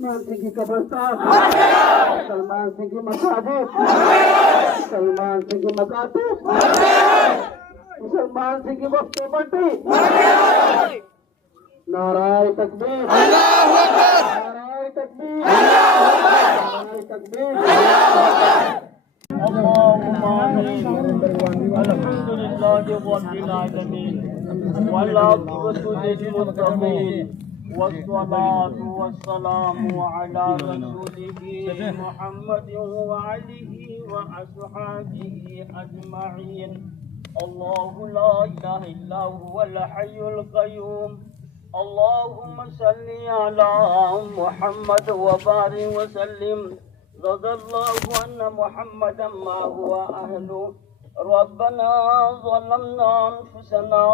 सलमान सिंह की कब्रिस्तान, सलमान सिंह की मसाजिद, सलमान सिंह की मकातिब, सलमान सिंह की वक्फ पट्टी। नाराए तकबीर, नाराए तकबीर, नाराए तकबीर। अल्हम्दुलिल्लाहि रब्बिल आलमीन वल आक़िबतु लिल मुत्तक़ीन वस्सलातु वस्सलामु अला रसूलिहि मुहम्मदिन व आलिहि व अस्हाबिहि अजमईन। अल्लाहु ला इलाहा इल्ला हुवल हय्युल क़य्यूम। अल्लाहुम्मा सल्लि अला मुहम्मद व बारिक व सल्लिम। रज़ल्लाहु अन्ना मुहम्मदन मा हुवा अहलु। रब्बना ज़लमना अनफुसना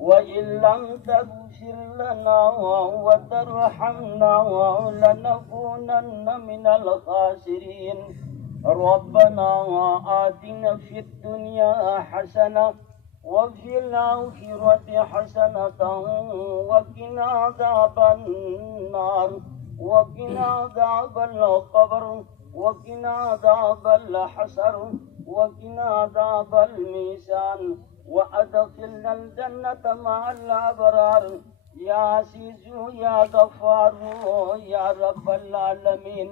व इल्लम तग़फिर लना व तरहमना लनकूनन्न मिनल ख़ासिरीन। रब्बना आतिना फिद दुनिया हसना व फिल आखिरति हसनतन व क़िना अज़ाबन नार व क़िना अज़ाबल क़ब्र व क़िना अज़ाबल हशर व क़िना अज़ाबल मीज़ान व अदखिलनल जन्नत मअल अबरार या अज़ीज़ु या गफ़्फ़ार या रब्बल आलमीन।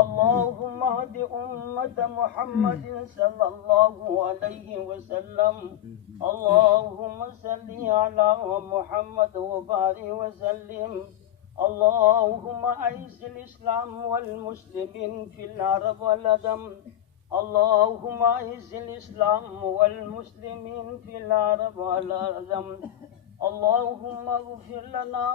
अल्लाहुम्मा हदि उम्मत मुहम्मदिन सल्लल्लाहु अलैहि वसल्लम। अल्लाहुम्मा सल्लि अला मुहम्मद व बारिक व सल्लिम। अल्लाहुम्मा अइज़्ज़िल इस्लाम वल मुस्लिमीन फिल अरब वल अजम। अल्लाहुम्मा अइज़्ज़िल इस्लाम वल मुस्लिमीन फिल अरब वल अजम। अल्लाहुम्मा इग़फिर लना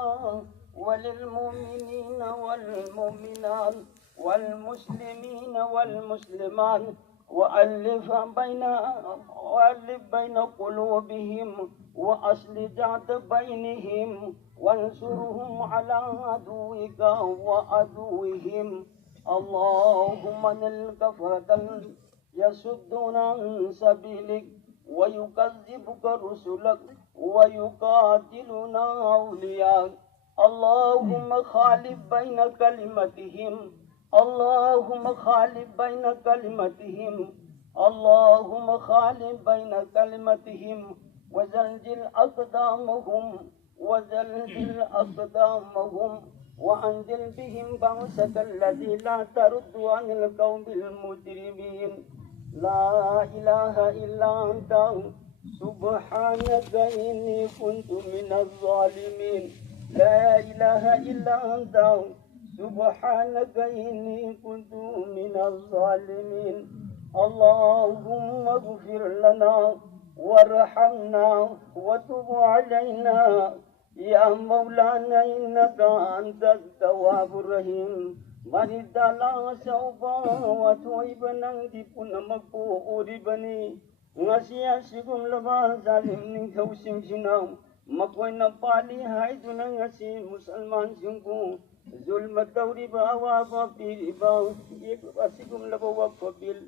वलिल मुमिनीन वल मुमिनात वल मुस्लिमीन वल मुस्लिमात वअल्लिफ़ बैन क़ुलूबिहिम व अस्लिह ज़ात बैनिहिम वंसुरहुम अला अदुव्विका व अदुव्विहिम। अल्लाहुम्मा निल कफ़रतल यसुद्दूना अन सबीलिक व युकज़्ज़िबुका रुसुलक व युक़ातिलूना औलियाक। अल्लाहुम्मा खालिफ़ बैन कलिमतिहिम। अल्लाहुम्मा खालिफ़ बैन कलिमतिहिम। अल्लाहुम्मा खालिफ़ बैन कलिमतिहिम वज़ल्ज़िल अक़दामहुम वज़ल्ज़िल अक़दामहुम वअंज़िल बिहिम बअसकल लज़ी ला तरुद्दु अनिल क़ौमिल मुजरिमीन। ला इलाहा इल्ला अंता सुब्हानका इन्नी कुन्तु मिनज़ ज़ालिमीन। ला इलाहा इल्ला अंता सुब्हानका इन्नी कुन्तु मिनज़ ज़ालिमीन। अल्लाहुम्मा इग़फिर लना वरहमना वतुब अलैना या मौलाना इन्नका अंतत तव्वाबुर रहीम। मरिदला सौबा वथोइब नंगि पुनमको ओरिबनी ngasi asigumlaba zalim ningthausingsina makoina pali haiduna ngasi musalmansingbu zulma tawriba awaba piriba ek asigumlaba waqbil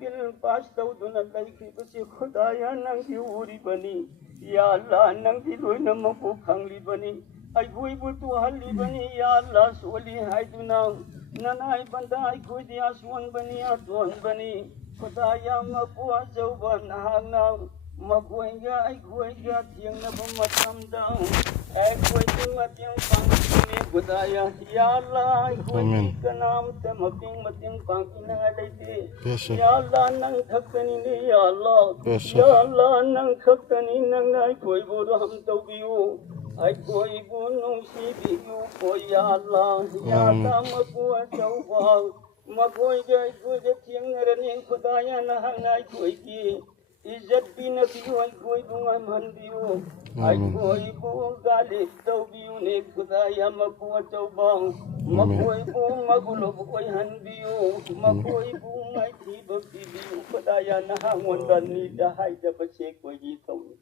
bill pass tawduna laikhribasi khudaya nangdi uribani ya allah nangdi loina mapu khanglibani aigoi butu halibani ya allah soli haiduna nanai banda aigoi di aswan bani aton bani खुदाया मपुआ जौबन हांगना मकोइगा अइखोइगा थियंगनब मतमदा अइखोइदिं मतियं पांगिने खुदाया या अल्लाह अइखोइदि कनाम ते मतियं पांगिना लेते या अल्लाह नंग थकनी ने या अल्लाह नंग थकनी नंग अइखोइबो रहम तौबियो अइखोइबो नुसीबियो को या अल्लाह मपुआ जौबा मकोइगा अइखोइगा थियंगरने खुदाया नहांगना अइखोइगी इज्जत भी नबियो अइखोइबो मनबियो अइखोइबो गालिब तौबियो ने खुदाया मपुआ जौबा मकोइबो मगुलब कोइ हनबियो मकोइबो माइथि बबियो खुदाया नहांगवनदनि दहाइदबसे कोइगी तौनि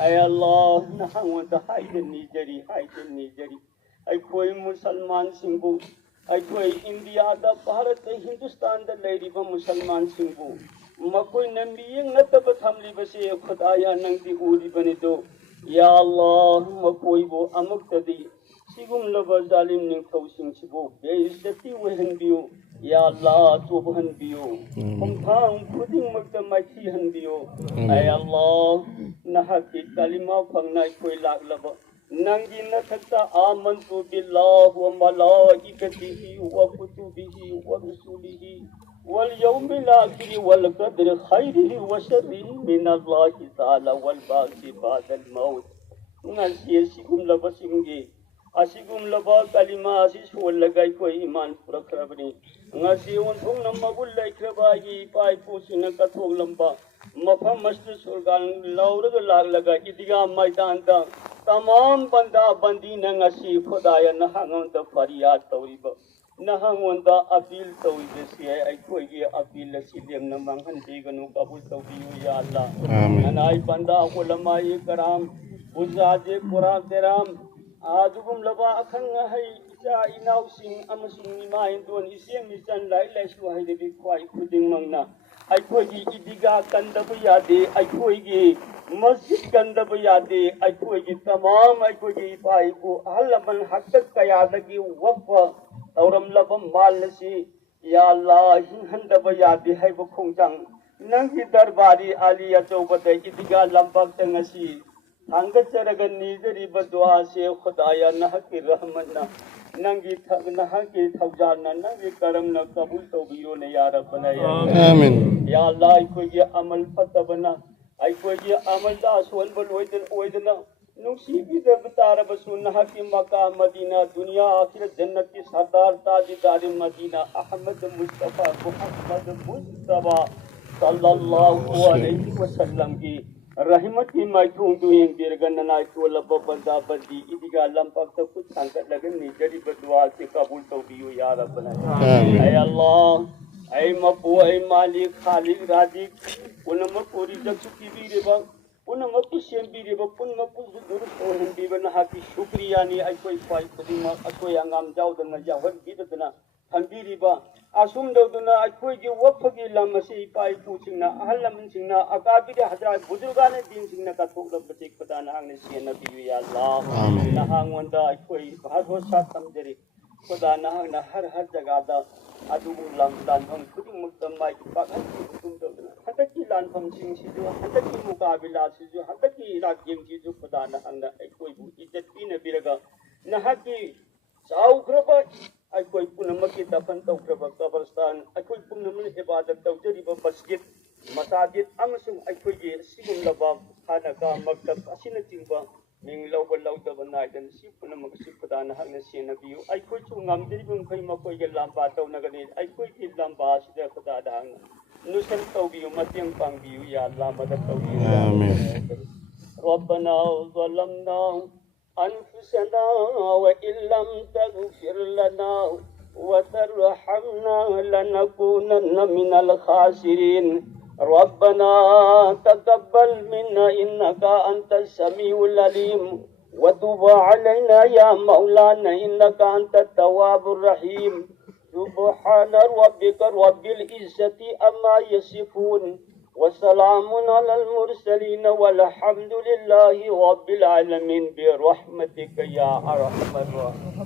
आय अल्लाह नहांगवनद हाइदनि जरि अइखोइ मुसलमान सिंबु अइखोइ इंडिया दा भारत हिंदुस्तान दा लेरिबा मुसलमान सिंबु मकोइ नमियंग नतब थमलिबसे खुदाया नंगदि उरिबनि दो या अल्लाह मकोइबो अमुक्तदि सिगुमलबा जालिम निंथौसिंसिबु बेइज्जती वहनबियो या अल्लाह तुबहनबियो हमथां खुदिंमक्ता माइथि हनबियो ay Allah nahaki kalima phangnai khoi laklaba nangi nathakta amantu billahi wa malaikatihi wa kutubihi wa rusulihi wal yawmil akhir wal qadri khairihi wa sharrihi min Allah ta'ala wal ba'thi ba'da al maut ngasi sigumlaba singi asigumlaba kalima asi solagai koi iman purakrabani ngasi onthong namagul laikhrabagi pai pusina kathok lamba मफम मस्जिद सुरगान लौरग लाग लगा इदिगा मैदान दा तमाम बंदा बंदी नंगसी खुदाया नहंगन the फरियाद तौरिब नहंगन द अपील तौरिब से अखोगी अपील सिलेम न मंगन देगनु कबूल तौबियो या अल्लाह आमीन अनाई बंदा उलमाए कराम बुजाजे कुरान तेराम आजुगुम लबा अखंग है इचा इनाउ सिंह अमसिंह निमा इंदोन इसेम निचन लाई लाइसु है देबी ख्वाई खुदिंग मंगना अखोगी इदिगा कंदब यादे अखोगी मस्जिद कंदब यादे अखोगी तमाम अखोगी पाई को अहलमन हक कयादगी वफ तौरम लबम माल से या अल्लाह हिंदब यादे है वो खोंजंग नंगी दरबारी आली अचौबद इदिगा लंबक तंगसी हांगचरग निजरिब दुआ से खुदाया नहकी रहमतना नंगी नहकी थौजाना नंगी करमना कबूल तौबियो ने या रब्बना या आमीन या अल्लाह अखोगी अमल फतबना अखोगी अमल दा सोनबल ओइदना नुसीबिदब तारबसु नहकी मक्का मदीना दुनिया आखिरत जन्नत की सरदार ताजदार मदीना अहमद मुस्तफा मुहम्मद मुस्तफा सल्लल्लाहु अलैहि वसल्लम की रहमत की माइथुंग दुइन बिरगन्ना चोलब बंदा बंदी इदिगा लंपक तो कुछ संकट लगन निजरी बदुआ से कबूल तौबियो या रब्बना आमीन ऐ अल्लाह ऐ मपु ऐ मालिक खालिक राजिक उनम पूरी जगसुकी बीरेबा उनम कुशेम बीरेबा पुनम पुजु दुरुस्त होहन बीबना हाकी शुक्रिया नि ऐ कोई फाइ खुदिमा अकोय अंगाम जाउदना जावन बीदना थंबीरिबा असुम दौदना अखोगी वफगी लमसी पाई पुसिंगना अहल लमनसिंगना अकाबिदे हजरा बुजुर्गाने दिनसिंगना कथोगलबति खुदाना हांगने सेना बियु या अल्लाह आमीन नहांगवंदा अखोई भरोसा समजरी खुदाना हांगना हर जगह दा अदुगु लानफम खुदिमुक्त माइ पाखन खुदुम दौदना हतकी लानफम सिंसिजु हतकी मुकाबिला सिजु हतकी रागिंग सिजु खुदाना हांगना अखोई बु इज्जत पिन बिरगा नहाकी साउख्रबा अखोई पुनमकी दफन तौख्रबा कब्रस्तान अखोई पुनमन इबादत तौजरिबा मस्जिद मसाजिद अमसुम अखोई सिगुमलबा खानका मक्तब असिना चिंबा मिंग लौबा लौदबा नायदन सि पुनमक सि खुदाना हांगना सेनबियु अखोई छु ngamdiribu खै मकोई लंबा तौनगनि अखोई की लंबा सिदा खुदादा हांगना नुसन तौबियु मतेंग पांगबियु या अल्लाह मदद तौबियु आमीन रब्बना ज़लमना أنفسنا وإن لم تغفر لنا وترحمنا لنكونن من الخاسرين ربنا تقبل منا إنك أنت السميع العليم وتب علينا يا مولانا إنك أنت التواب الرحيم سبحان ربك رب العزة أما يصفون وسلام على المرسلين والحمد لله رب العالمين برحمتك يا أرحم الراحمين.